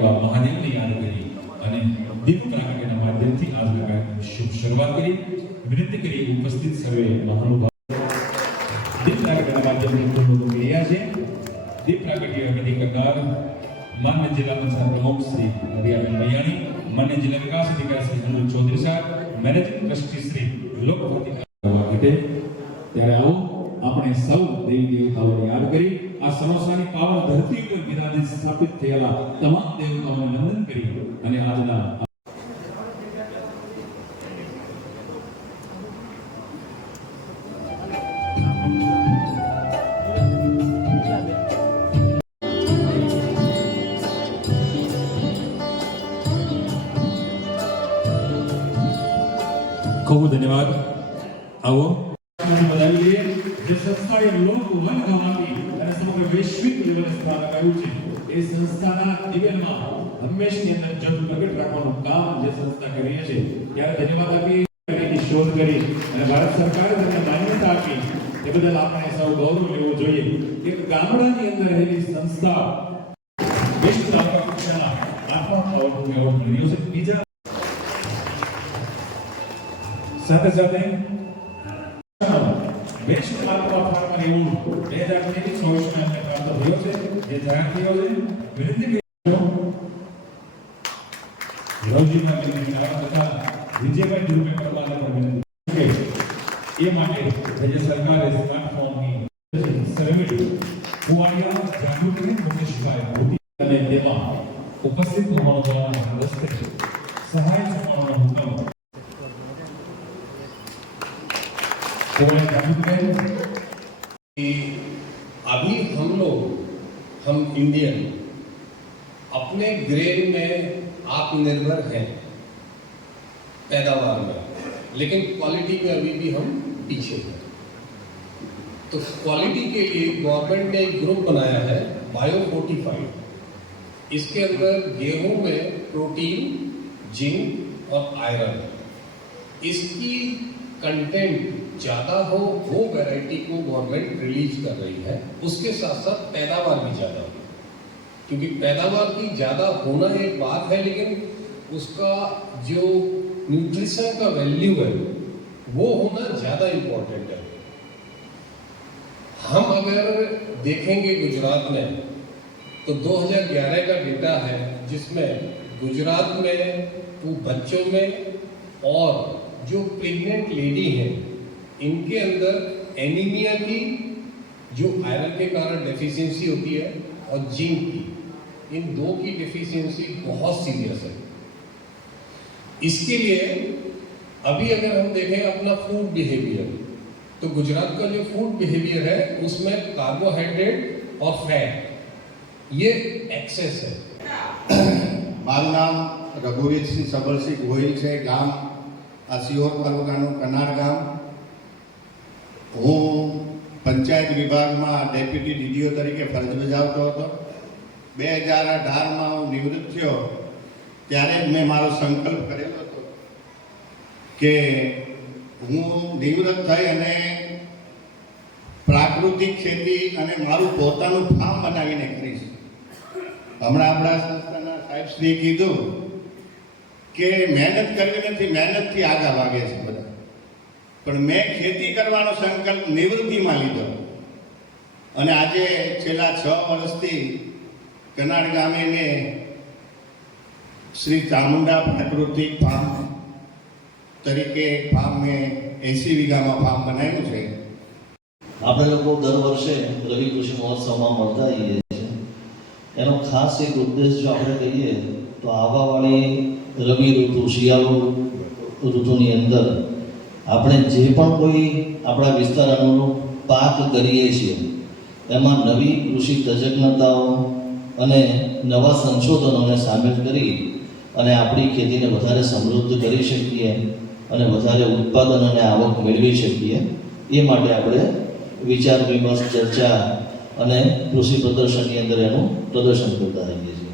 મહાદેવને યાદ કરી અને દીપ પ્રાગટ્યના માધ્યમથી આજના કાર્યક્રમની શુભ શરૂઆત કરી. વિનંતી કરી ઉપસ્થિત સર્વે મહાનુભાવ દીપ પ્રાગટ્યના માધ્યમથી પૂર્ણ રહ્યા છે. દીપ પ્રાગટ્ય વિધિ કરનાર માન્ય જિલ્લા પંચાયત પ્રમુખ શ્રી હરિયાબેન મૈયાણી, માન્ય જિલ્લા વિકાસ અધિકારી શ્રી અનુજ ચૌધરી સાહેબ, મેનેજિંગ ટ્રસ્ટી શ્રી લોકપતિ ઘટે. ત્યારે આવો આપણે સૌ દેવી દેવતાઓને યાદ કરી આ સમોસાની પાવન ધરતી ઉપર વિરાજિત સ્થાપિત થયેલા તમામ દેવતાઓને વંદન કરી અને આજના ખૂબ ધન્યવાદ. આવો બધાવી લઈએ. જે સંસ્થાએ લોક વન ગવાવી અને સમગ્ર વૈશ્વિક લેવલે સ્થાપના કર્યું છે એ સંસ્થાના દિવ્યમાં હંમેશની અંદર જગ પ્રગટ રાખવાનું કામ જે સંસ્થા કરી રહી છે ત્યારે ધન્યવાદ આપી એની શોધ કરી અને ભારત સરકારે તેમને માન્યતા આપી એ બદલ આપણે સૌ ગૌરવ લેવું જોઈએ. એક ગામડાની અંદર રહેલી સંસ્થા વિશ્વ તાલુકા કક્ષાના આત્મા એવોર્ડ મળ્યો છે. બીજા સાથે સાથે બેસ્ટ આત્મા ફાર્મર એવોર્ડ 2023 ને પ્રાપ્ત થયો છે જે જાહેર થયો છે. વિનંતી રોજીના બિનના તથા વિજયભાઈ દુર્મે કરવાના પર વિનંતી એ માટે રાજ્ય સરકારે પ્લેટફોર્મની સર્વિસ કુવાડિયા જાગૃતિ પ્રદેશભાઈ ભૂતિ અને તેમાં ઉપસ્થિત મહાનુભાવોના હસ્તે સહાય ચૂકવવાનો હુકમ अभी हम इंडियन अपने ग्रेन में आत्मनिर्भर हैं पैदावार में, लेकिन क्वालिटी में अभी भी हम पीछे हैं. तो क्वालिटी के लिए गवर्नमेंट ने एक ग्रुप बनाया है बायो फोर्टिफाइड. इसके अंदर गेहूं में प्रोटीन, जिंक और आयरन, इसकी कंटेंट ज्यादा हो वो वैरायटी को गवर्नमेंट रिलीज कर रही है. उसके साथ साथ पैदावार भी ज्यादा हो, क्योंकि पैदावार की ज्यादा होना एक बात है, लेकिन उसका जो न्यूट्रिशन का वैल्यू है वो होना ज्यादा इंपॉर्टेंट है. हम अगर देखेंगे गुजरात में तो 2011 का डेटा है जिसमें गुजरात में वो बच्चों में और जो प्रेग्नेंट लेडी है इनके अंदर एनीमिया की जो आयरन के कारण डेफिशिएंसी होती है और जिंक की, इन दो की डेफिशिएंसी बहुत सीरियस है. इसके लिए अभी अगर हम देखें अपना फूड बिहेवियर, तो गुजरात का जो फूड बिहेवियर है उसमें कार्बोहाइड्रेट और फैट ये एक्सेस है. મારું નામ રઘુવીરસિંહ સબલસિંહ ગોહિલ છે. ગામ આ સિહોર તાલુકાનું કનાર ગામ. હું પંચાયત વિભાગમાં ડેપ્યુટી ડીડીઓ તરીકે ફરજ બજાવતો હતો. 2018માં હું નિવૃત્ત થયો ત્યારે જ મેં મારો સંકલ્પ કરેલો હતો કે હું નિવૃત્ત થઈ અને પ્રાકૃતિક ખેતી અને મારું પોતાનું ફાર્મ બનાવીને કરીશ. હમણાં આપણા સંસ્થાના સાહેબશ્રીએ કીધું કે મહેનત કરવી નથી, મહેનતથી આગળ વાગે છે બધા. પણ મેં ખેતી કરવાનો સંકલ્પ નિવૃત્તિમાં લીધો અને આજે છેલ્લા 6 વર્ષથી કનાડ ગામે મેં શ્રી ચામુંડા પ્રાકૃતિક ફાર્મ તરીકે ફાર્મ મેં 80 વીઘામાં ફાર્મ બનાવ્યું છે. આપણે લોકો દર વર્ષે રવિ કૃષિ મહોત્સવમાં મળતા હોઈએ છીએ. એનો ખાસ એક ઉદ્દેશ જો આપણે કહીએ તો આવવાવાળી રવિ ઋતુ, શિયાળુ ઋતુની અંદર આપણે જે પણ કોઈ આપણા વિસ્તાર અનુરૂપ પાક કરીએ છીએ એમાં નવી કૃષિ તજજ્ઞતાઓ અને નવા સંશોધનોને સામેલ કરી અને આપણી ખેતીને વધારે સમૃદ્ધ કરી શકીએ અને વધારે ઉત્પાદન અને આવક મેળવી શકીએ એ માટે આપણે વિચાર વિમર્શ, ચર્ચા અને કૃષિ પ્રદર્શનની અંદર એનું પ્રદર્શન કરતા રહીએ છીએ.